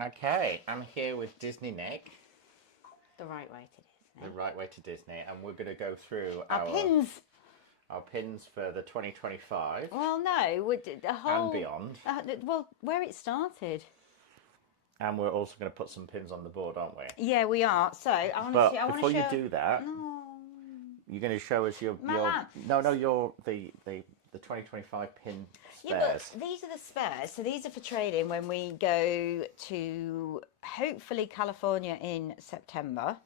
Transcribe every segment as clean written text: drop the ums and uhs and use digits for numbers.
Okay, I'm here with Disney Nick. The right way to Disney. The right way to Disney, and we're going to go through Our pins. our pins for the 2025 Well, no, the whole and beyond. Well, where it started. And we're also going to put some pins on the board, aren't we? Yeah, we are. So I want But to. I want before to show. you do that, No, you're going to show us your Man. your the 2025 pin Yeah, spares. but these are the spares. So these are for trading when we go to hopefully California in September.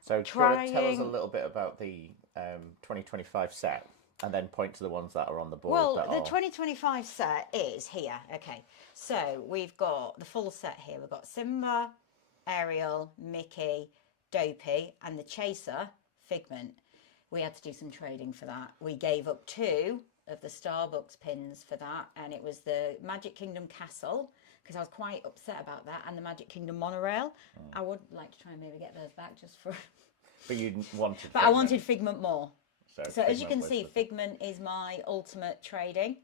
So do you want to tell us a little bit about the 2025 set, and then point to the ones that are on the board. Well, the 2025 set is here. Okay, so we've got the full set here. We've got Simba, Ariel, Mickey, Dopey, and the Chaser, Figment. We had to do some trading for that. We gave up 2 of the Starbucks pins for that, and it was the Magic Kingdom Castle, because I was quite upset about that, and the Magic Kingdom Monorail. I would like to try and maybe get those back just for... But you wanted But I wanted Figment more. So as you can see, the... Figment is my ultimate trading.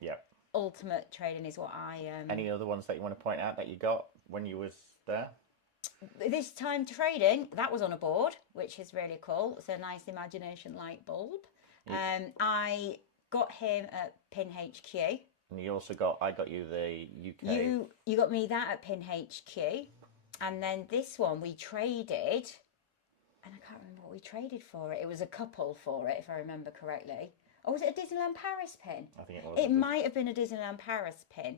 Yeah. Ultimate trading is what I... Any other ones that you want to point out that you got when you was there? This time trading, that was on a board, which is really cool. It's a nice imagination light bulb. I got him at Pin HQ. And you also got, I got you the UK. You got me that at Pin HQ. And then this one we traded, and I can't remember what we traded for it. It was a couple for it, if I remember correctly. Or was it a Disneyland Paris pin? I think it was. It might have been a Disneyland Paris pin.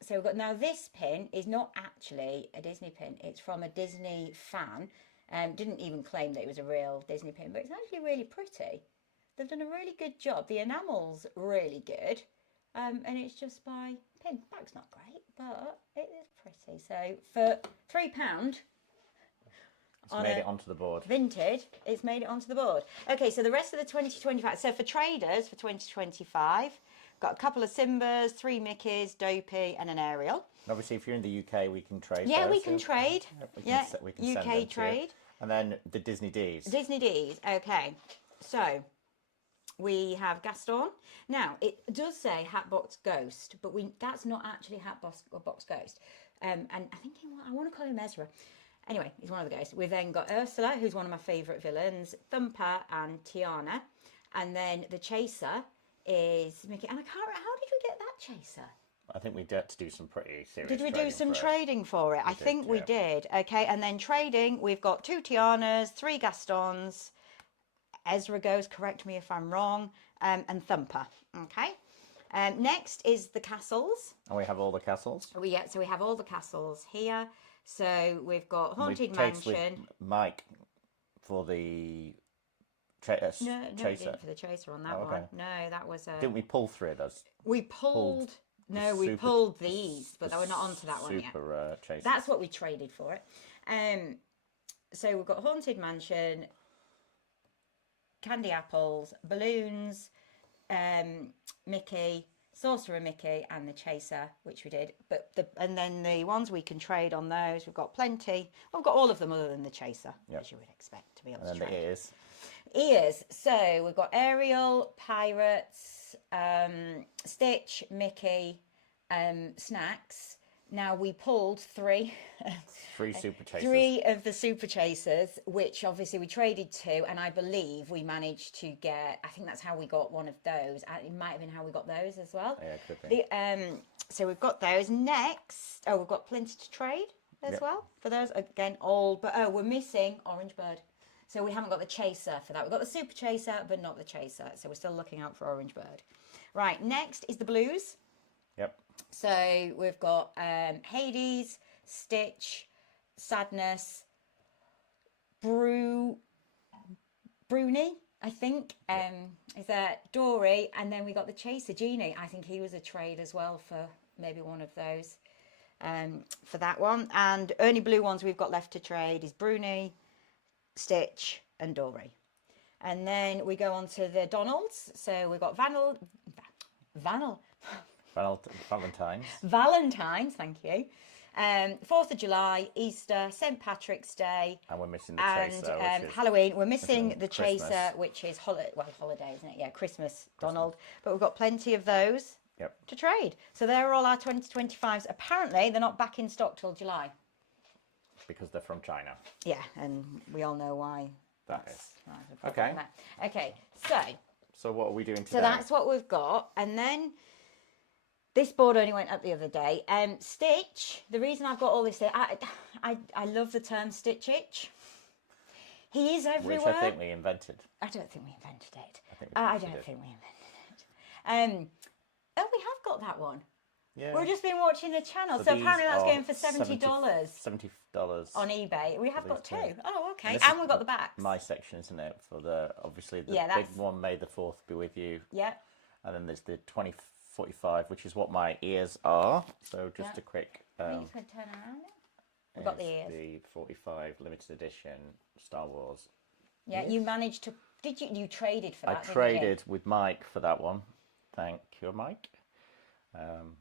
So we've got, now this pin is not actually a Disney pin. It's from a Disney fan. Didn't even claim that it was a real Disney pin, but it's actually really pretty. They've done a really good job. The enamel's really good. And it's just by pin. Bag's not great, but it is pretty. So for £3, it's made it onto the board. Vintage, it's made it onto the board. Okay, so the rest of the 2025. So for traders for 2025, got a couple of Simbas, 3 Mickeys, Dopey, and an Ariel. Obviously, if you're in the UK, we can trade. Yeah, we can trade. We can UK trade. And then the Disney Ds. Disney Ds. Okay, so we have Gaston. Now it does say Hatbox Ghost, but that's not actually Hatbox Ghost. And I think I want to call him Ezra. Anyway, he's one of the ghosts. We've then got Ursula, who's one of my favourite villains, Thumper and Tiana. And then the Chaser is Mickey. And I can't remember, how did we get that Chaser? I think we had to do some pretty serious Did we do some trading for it? I think we did. Okay, and then trading, we've got 2 Tianas, 3 Gastons, Ezra goes, correct me if I'm wrong, and Thumper. Okay. Next is the castles. And we have all the castles. So we have all the castles here. So we've got Haunted Mansion. With Mike for the Chaser. No, we didn't for the Chaser on that one. No, that was a... Didn't we pull 3 of those? We pulled we pulled these, but we're not onto that one yet. Super Chaser. That's what we traded for it. So we've got Haunted Mansion, Candy Apples, Balloons, Mickey, Sorcerer Mickey, and the Chaser, which we did. And then the ones we can trade on those, we've got plenty. We've got all of them other than the Chaser, as you would expect to be able to trade. And then the ears. Ears. So we've got Ariel, Pirates, Stitch, Mickey, Snacks. Now we pulled 3 Super Chasers. 3 of the Super Chasers, which obviously we traded 2, and I believe we managed to get, I think that's how we got one of those. It might have been how we got those as well. Yeah, it could be. So we've got those. Next, we've got plenty to trade as well for those. Again, but we're missing Orange Bird. So we haven't got the Chaser for that. We've got the Super Chaser, but not the Chaser. So we're still looking out for Orange Bird. Right, next is the Blues. Yep. So we've got Hades, Stitch, Sadness, Bruni, I think, is that Dory, and then we got the Chaser, Genie. I think he was a trade as well for maybe one of those for that one. And only blue ones we've got left to trade is Bruni, Stitch, and Dory. And then we go on to the Donalds. So we've got Valentine's, thank you. 4th of July, Easter, St. Patrick's Day. And we're missing the Chaser. And Halloween. We're missing the Chaser, which is holiday, isn't it? Yeah, Christmas, Donald. But we've got plenty of those to trade. So they're all our 2025s. Apparently, they're not back in stock till July. Because they're from China. Yeah, and we all know why. That is. Okay. Okay, so. So what are we doing today? So that's what we've got. And then this board only went up the other day. Stitch, the reason I've got all this, I love the term stitch itch. He is everywhere. Which I think we invented. I don't think we invented it. I don't think we invented it. Oh, we have got that one. Yeah. We've just been watching the channel. So apparently that's going for $70. $70 on eBay. We have got two. Oh, okay. And And we've got the backs. my section, isn't it? For the obviously the Yeah, big that's- one, May the 4th be with you. Yeah. And then there's the 2045, which is what my ears are. So just Yeah. a quick. You just want to turn around. We've got the ears. The 45 limited edition Star Wars. Yeah, you managed to. Did you? You traded for I that? traded with Mike for that one. Thank you, Mike.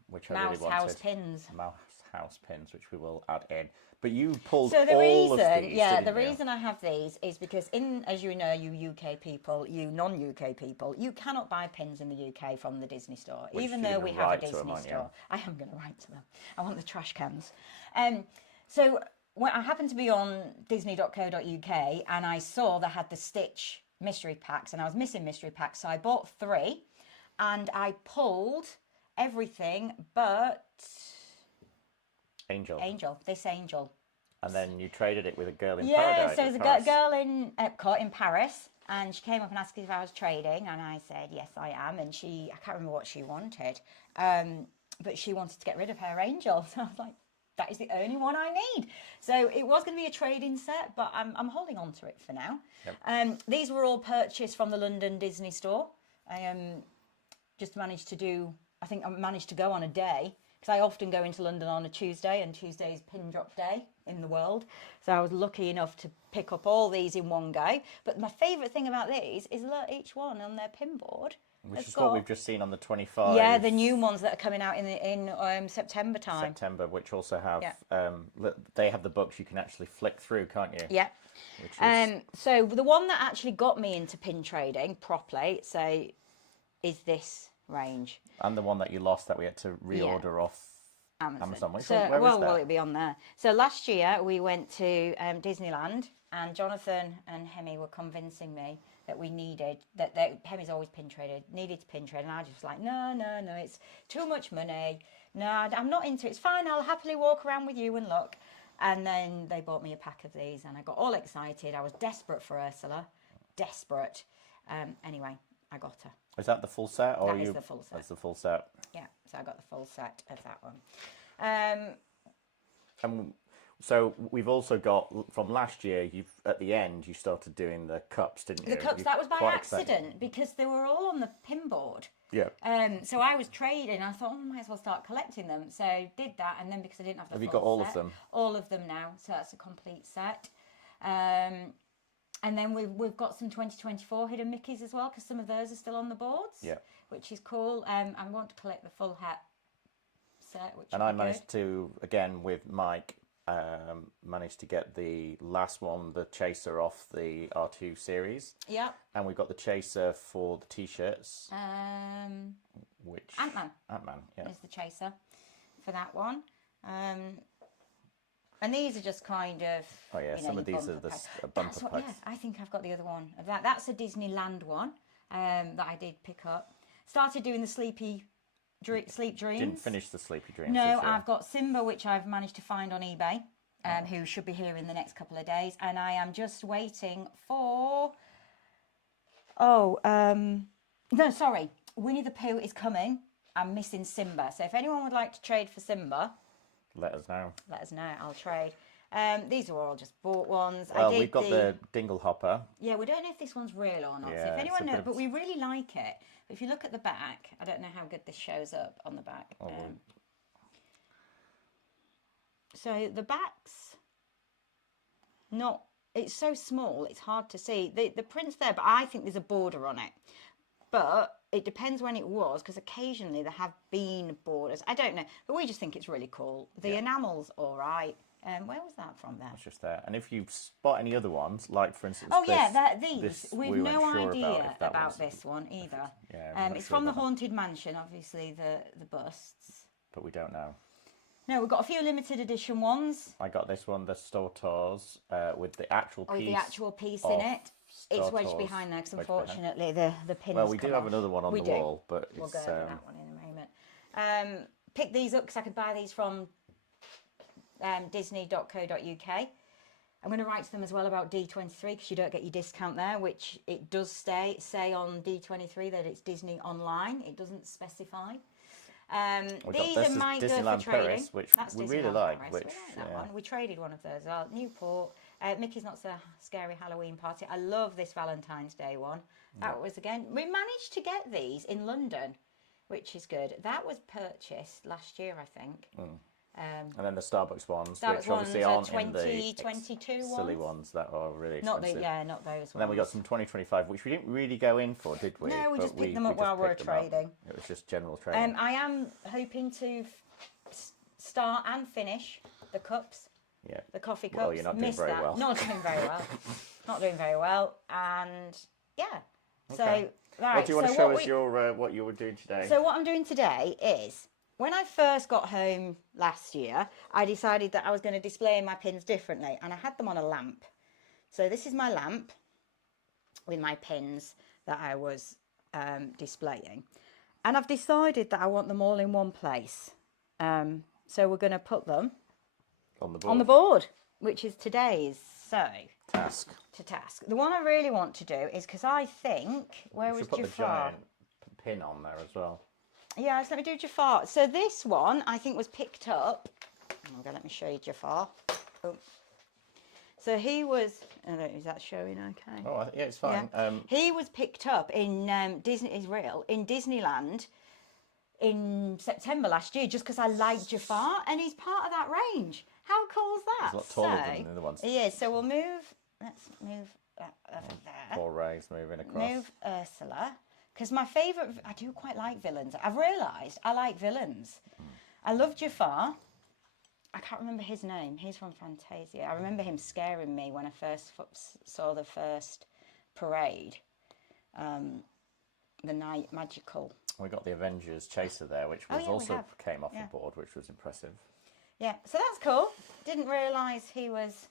Which I Mouse really wanted. house pins. Mouse house pins, which we will add in. But you pulled So the all reason, of these, yeah, didn't the you? reason I have these is because as you know, you UK people, you non-UK people, you cannot buy pins in the UK from the Disney store, Which even you're though gonna we have a write to Disney them, aren't you? store. I am going to write to them. I want the trash cans. So when I happened to be on Disney.co.uk and I saw they had the Stitch mystery packs, and I was missing mystery packs, so I bought 3, and I pulled everything but Angel. This Angel. And then you traded it with a girl in Yeah, Paradise. so there's a girl in Epcot in Paris, and she came up and asked if I was trading, and I said yes, I am. And I can't remember what she wanted, but she wanted to get rid of her Angel. So I was like, that is the only one I need. So it was going to be a trading set, but I'm holding on to it for now. Yep. These were all purchased from the London Disney store. I just managed to do. I think I managed to go on a day, because I often go into London on a Tuesday, and Tuesday is pin drop day in the world. So I was lucky enough to pick up all these in one go. But my favourite thing about these is look, each one on their pin board. Which is what we've just seen on the 25. Yeah, the new ones that are coming out in September time. September, which also have, they have the books you can actually flick through, can't you? Yeah. Which is, So the one that actually got me into pin trading properly, is this range. and the one that you lost that we had to reorder off Amazon. Which So, one, where is that? well, it'll be on there. So last year we went to Disneyland, and Jonathan and Hemi were convincing me that we needed, that Hemi's always pin traded, needed to pin trade, and I just was like, no, it's too much money. No, I'm not into it. It's fine, I'll happily walk around with you and look. And then they bought me a pack of these, and I got all excited. I was desperate for Ursula. Desperate. Anyway, I got her. Is that the full set? Or That is you, the full set. That's the full set. Yeah, so I got the full set of that one. And so we've also got, from last year, at the end, you started doing the cups, didn't you? The cups, You're that was by quite accident, excited. because they were all on the pin board. Yeah. So I was trading. I thought, I might as well start collecting them. So I did that, and then because I didn't have the Have you full got all set, of them? All of them now. So that's a complete set. And then we've got some 2024 hidden Mickeys as well, because some of those are still on the boards. Yeah. Which is cool. I want to collect the full hat set, which And would I be managed to, again, with Mike, managed to get the last one, the chaser, off the R2 series. Yeah. And we got the chaser for the T-shirts, which... Ant-Man. Ant-Man, yeah. Is the chaser for that one. And these are just kind of... Oh, yeah, some your of these are bumper the packs. bumper That's what, packs. yes, I think I've got the other one of that. That's a Disneyland one that I did pick up. Started doing the Sleep Dreams. Didn't finish the Sleepy Dreams. No, did you? I've got Simba, which I've managed to find on eBay, who should be here in the next couple of days. And I am just waiting for... No, sorry. Winnie the Pooh is coming. I'm missing Simba. So if anyone would like to trade for Simba... Let us know. Let us know. I'll trade. These are all just bought ones. Well, we've got the Dingle Hopper. Yeah, we don't know if this one's real or not. Yeah, so if it's anyone a knows, bit but of- we really like it. But if you look at the back, I don't know how good this shows up on the back. So the back's not. It's so small. It's hard to see the print's there, but I think there's a border on it. But it depends when it was, because occasionally there have been borders. I don't know, but we just think it's really cool. The enamel's all right. Where was that from there? It's just there. And if you spot any other ones, like for instance, Oh this, yeah, these. this, We've we weren't no sure idea if that about was, this one either. yeah, we're not It's sure from the about that. Haunted Mansion, obviously the busts. But we don't know. No, we've got a few limited edition ones. I got this one, the Stortors, with the actual piece. With the actual piece in it. It's wedged Stortors. behind there because Wedged unfortunately the pins Well, we come do have off. another one on We the do. wall, but We'll it's go over that one in a moment. Picked these up because I could buy these from disney.co.uk. I'm going to write to them as well about D23 because you don't get your discount there, which it does say on D23 that it's Disney Online. It doesn't specify. These are my good for Disneyland trading. Paris, which That's we Disneyland really like. Paris. Which, We like that one. We traded one of those. Newport. Mickey's Not So Scary Halloween Party. I love this Valentine's Day one. That was, again, we managed to get these in London, which is good. That was purchased last year, I think. and then the Starbucks ones, Starbucks which obviously ones aren't are in the 2022 silly ones. ones that are really Not expensive. not those ones. And then we got some 2025, which we didn't really go in for, did we? No, we But just picked them up while we were picked them up. trading. It was just general trading. I am hoping to start and finish the cups. Yeah. The coffee cups. Well, you're not doing Missed very that. well. Not doing very well. Not doing very well. And yeah. Okay. So, right. What do you want so to show what us your what you were doing today? So what I'm doing today is, when I first got home last year, I decided that I was going to display my pins differently, and I had them on a lamp. So this is my lamp with my pins that I was displaying. And I've decided that I want them all in one place. So we're going to put them on the board. Which is today's Task. task. The one I really want to do is, because I think, where We was should put the Jafar? giant pin on there as well. Yeah, so let me do Jafar. So this one, I think, was picked up. Okay, let me show you Jafar. Oh. So he was, I don't know, is that showing okay? Oh, yeah, it's fine. Yeah. He was picked up in Israel, in Disneyland, in September last year, just because I like Jafar, and he's part of that range. How cool is that? He's a lot taller than the other ones. He is. So we'll move, let's move that over there. Poor Ray's moving across. Move Ursula. Because my favourite, I do quite like villains. I've realised I like villains. I love Jafar. I can't remember his name. He's from Fantasia. I remember him scaring me when I first saw the first parade. The night magical. We got the Avengers chaser there, which was also came off the board, which was impressive. Yeah, so that's cool. Didn't realise he was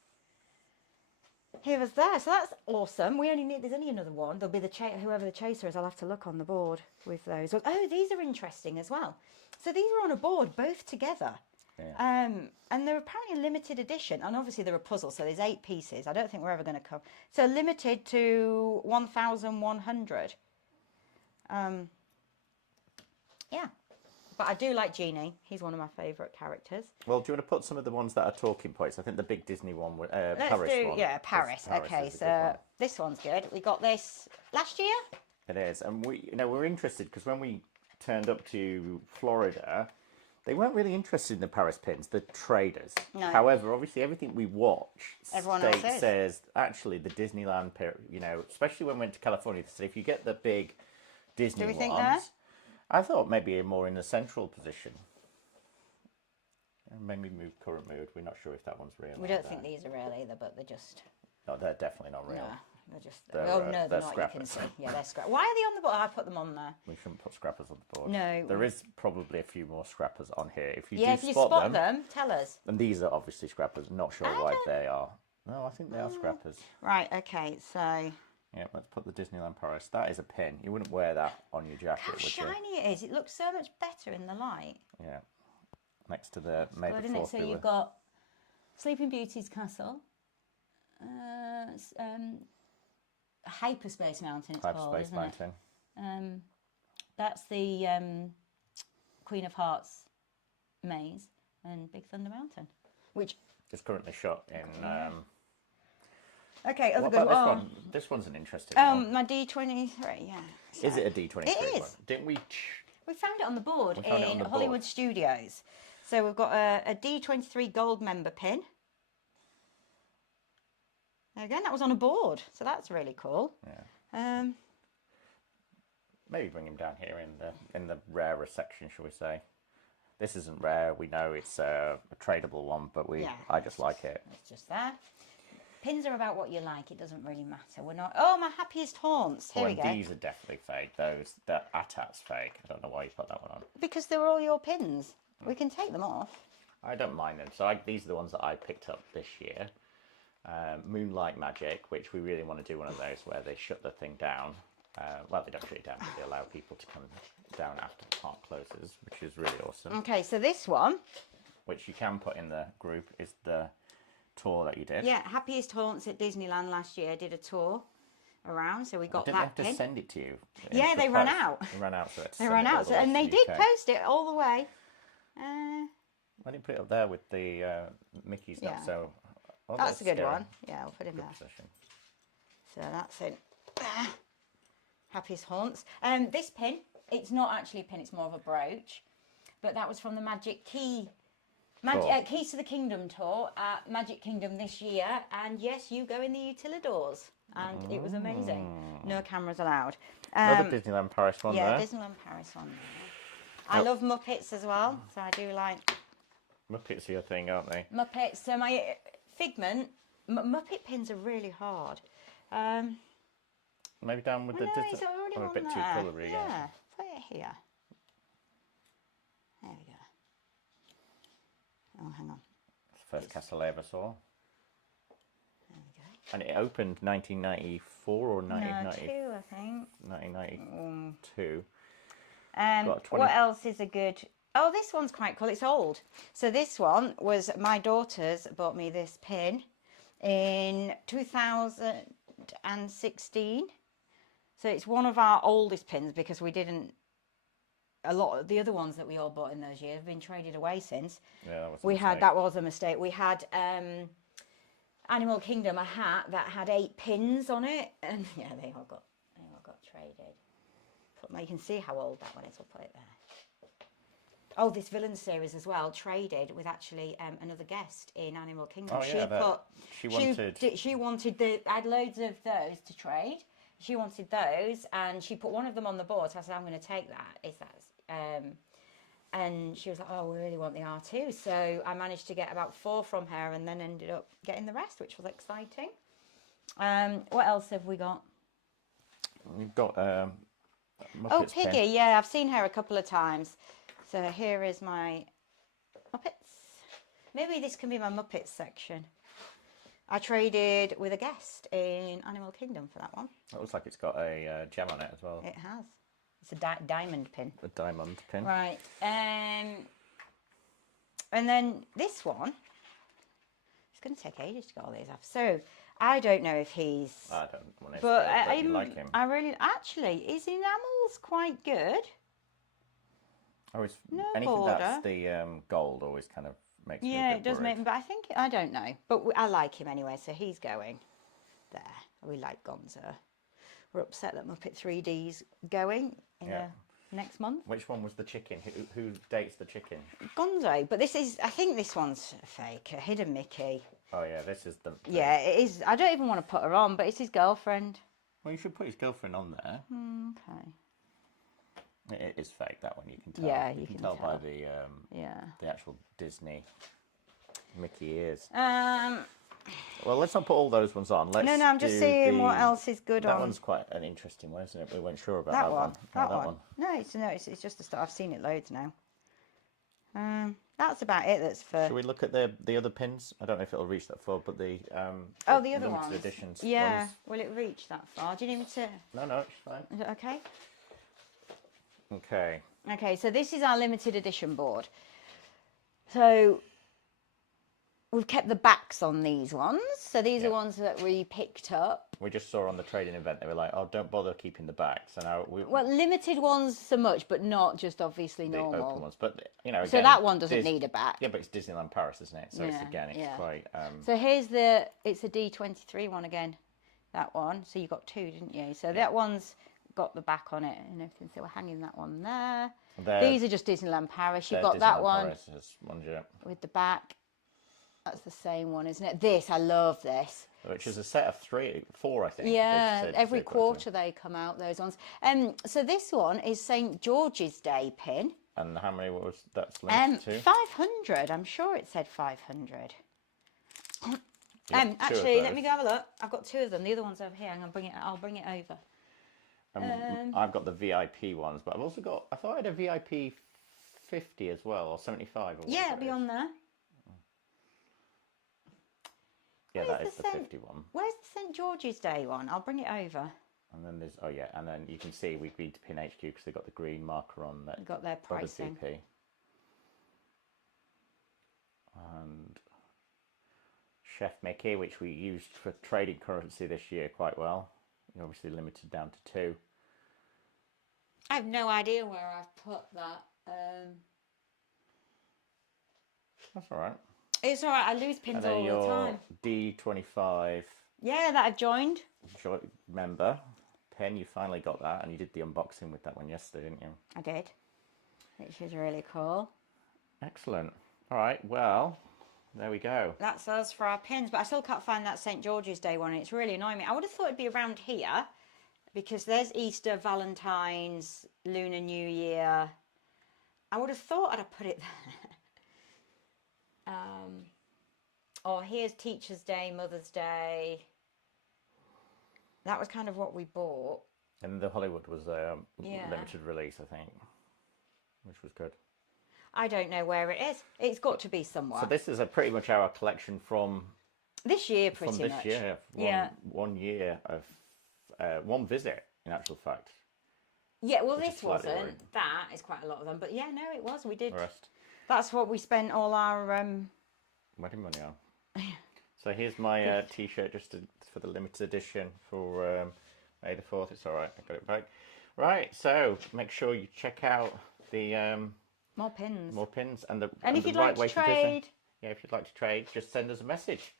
there, so that's awesome. There's only another one. There'll be whoever the chaser is. I'll have to look on the board with those. Oh, these are interesting as well. So these are on a board, both together. Yeah. And they're apparently limited edition, and obviously they're a puzzle. So there's 8 pieces. I don't think we're ever going to come. So limited to 1,100. Yeah. But I do like Genie. He's one of my favourite characters. Well, do you want to put some of the ones that are talking points? I think the big Disney one, Paris one. Yeah, Paris. Okay, so this one's good. We got this last year. It is, and we're interested because when we turned up to Florida, they weren't really interested in the Paris pins, the traders. No. However, obviously, everything we watch Everyone else says actually the Disneyland, especially when we went to California, they said if you get the big Disney Do we think ones, there? I thought maybe more in the central position. And maybe move current mood. We're not sure if that one's real. We don't think these are real either, but they're just. No, they're definitely not real. No, they're just. They're, no, they're they're not. scrappers. You can see. Yeah, they're scrappers. Why are they on the board? I put them on there. We shouldn't put scrappers on the board. No. There is probably a few more scrappers on here. If you if you spot them, tell us. And these are obviously scrappers. Not sure why they are. No, I think they are scrappers. Right. Okay. So. Yeah, let's put the Disneyland Paris. That is a pin. You wouldn't wear that on your jacket, How would you? shiny it is! It looks so much better in the light. Yeah. Next to the May the Good, isn't it? 4th So we you've were- got Sleeping Beauty's castle. Hyperspace Mountain. It's called, Hyperspace isn't Mountain. it? That's the Queen of Hearts maze, and Big Thunder Mountain, which. It's currently shot in. Okay, other What good about this one. one? This one's an interesting one. My D23, yeah. So Is it a D23 It is. one? Didn't we? we found it on the board We found it on in the board. Hollywood Studios. So we've got a D23 gold member pin. Again, that was on a board, so that's really cool. Yeah. Maybe bring him down here in the rarer section, shall we say? This isn't rare. We know it's a tradable one, but I just like it. It's just there. Pins are about what you like. It doesn't really matter. We're not. Oh, my happiest haunts. Here we go. These are definitely fake. The ATAT's fake. I don't know why you put that one on. Because they're all your pins. We can take them off. I don't mind them. So these are the ones that I picked up this year. Moonlight Magic, which we really want to do one of those where they shut the thing down. Well, they don't shut it down, but they allow people to come down after the park closes, which is really awesome. Okay, so this one, which you can put in the group, is the tour that you did. Yeah, Happiest Haunts at Disneyland last year. Did a tour around, so we got Didn't that they have pin. to send it to you? Yeah, they ran out. They ran out, so they ran out, and they did post it all the way. I didn't put it up there with the Mickey stuff, so... Well, that's a good one. Yeah, I'll put him there. Position. So that's it. Happiest Haunts. This pin, it's not actually a pin, it's more of a brooch. But that was from the Magic Key, Keys to the Kingdom tour at Magic Kingdom this year. And yes, you go in the Utilidors. And it was amazing. No cameras allowed. Another Disneyland Paris one there. Yeah, Disneyland Paris one there. I love Muppets as well, so I do like... Muppets are your thing, aren't they? Muppets. So my Figment, Muppet pins are really hard. Maybe down with the... He's already a bit too coloury. Yeah, put it here. There we go. Oh, hang on. It's the first castle I ever saw. There we go. And it opened 1994 or 1992? No, 2, I think. 1992. What else is a good... Oh, this one's quite cool. It's old. So this one was... My daughters bought me this pin in 2016. So it's one of our oldest pins because we didn't... A lot of the other ones that we all bought in those years have been traded away since. Yeah, that was a we mistake. had... That was a mistake. We had... Animal Kingdom, a hat that had 8 pins on it, and yeah, they all got traded. But you can see how old that one is. We'll put it there. Oh, this villain series as well traded with actually another guest in Animal Kingdom. Oh, yeah, she wanted the... I had loads of those to trade. She wanted those, and she put one of them on the board. So I said, I'm going to take that. And she was like, oh, we really want the R2. So I managed to get about 4 from her and then ended up getting the rest, which was exciting. What else have we got? We've got Muppets Piggy. Pin. Yeah, I've seen her a couple of times. So here is my Muppets. Maybe this can be my Muppets section. I traded with a guest in Animal Kingdom for that one. It looks like it's got a gem on it as well. It has. It's a diamond pin. A diamond pin. Right. And then this one, it's going to take ages to get all these off. So I don't know if he's... I don't want to but you like him. I really... Actually, his enamel's quite good. Always, no anything border. That's the gold always kind of makes me a Yeah, bit it does worried. make me... But I think... I don't know. But I like him anyway, so he's going there. We like Gonzo. We're upset that Muppet 3D's going next month. Which one was the chicken? Who dates the chicken? Gonzo, but this is... I think this one's fake. A hidden Mickey. Oh yeah, this is the... Yeah, it is. I don't even want to put her on, but it's his girlfriend. Well, you should put his girlfriend on there. Okay. It is fake, that one, you can tell. Yeah, you can tell by the actual Disney Mickey ears. Well, let's not put all those ones on. Let's no, I'm just seeing what else is good on. That one's quite an interesting one, isn't it? We weren't sure about that one. That one. No, it's just the stuff. I've seen it loads now. That's about it. That's for... Should we look at the other pins? I don't know if it'll reach that far, but the the other ones. Editions yeah. ones. Will it reach that far? Do you need me to... No, it's fine. Is it okay? Okay. Okay, so this is our limited edition board. So we've kept the backs on these ones. So these are ones that we picked up. We just saw on the trading event, they were like, oh, don't bother keeping the backs. So now well, limited ones so much, but not just obviously the normal. open ones. But, you know, again, so that one doesn't need a back. Yeah, but it's Disneyland Paris, isn't it? So it's quite... So here's it's a D23 one again, that one. So you got 2, didn't you? So that one's got the back on it and everything. So we're hanging that one there. These are just Disneyland Paris. You've got that one with the back. That's the same one, isn't it? This, I love this. Which is a set of 4, I think. Yeah, every quarter they come out, those ones. So this one is St. George's Day pin. And how many was that's limited to? 500. I'm sure it said 500. Yeah, two of Actually, let those. me go have a look. I've got 2 of them. The other one's over here. I'll bring it over. I've got the VIP ones, but I've also got. I thought I had a VIP 50 as well, or 75. Or Yeah, it'll be on there. Yeah, Where's that is the Saint- 51. Where's the St George's Day one? I'll bring it over. And then there's and then you can see we've been to Pin HQ because they've got the green marker on that. Got their pricing. VP. And Chef Mickey, which we used for trading currency this year quite well. You're obviously limited down to 2. I have no idea where I've put that. That's all right. It's all right. I lose pins And then all the your time. D25 Yeah, that I've joined. member pin, you finally got that, and you did the unboxing with that one yesterday, didn't you? I did, which is really cool. Excellent. All right, well, there we go. That's us for our pins, but I still can't find that St George's Day one. It's really annoying me. I would have thought it'd be around here because there's Easter, Valentine's, Lunar New Year. I would have thought I'd have put it there. Or here's Teacher's Day, Mother's Day. That was kind of what we bought. And the Hollywood was a Yeah. limited release, I think, which was good. I don't know where it is. It's got to be somewhere. So this is pretty much our collection from This year, pretty this much. year. Yeah. 1 year of one visit, in actual fact. Yeah, well, Which is this slightly wasn't. worrying. That is quite a lot of them. But yeah, no, it was. We did. The rest, That's what we spent all our... wedding money on. So here's my T-shirt for the limited edition for May the 4th. It's all right. I got it back. Right. So make sure you check out the More pins. more pins and the And if the you'd right like way to do things. trade... Yeah, if you'd like to trade, just send us a message.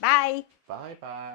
Bye. Bye bye.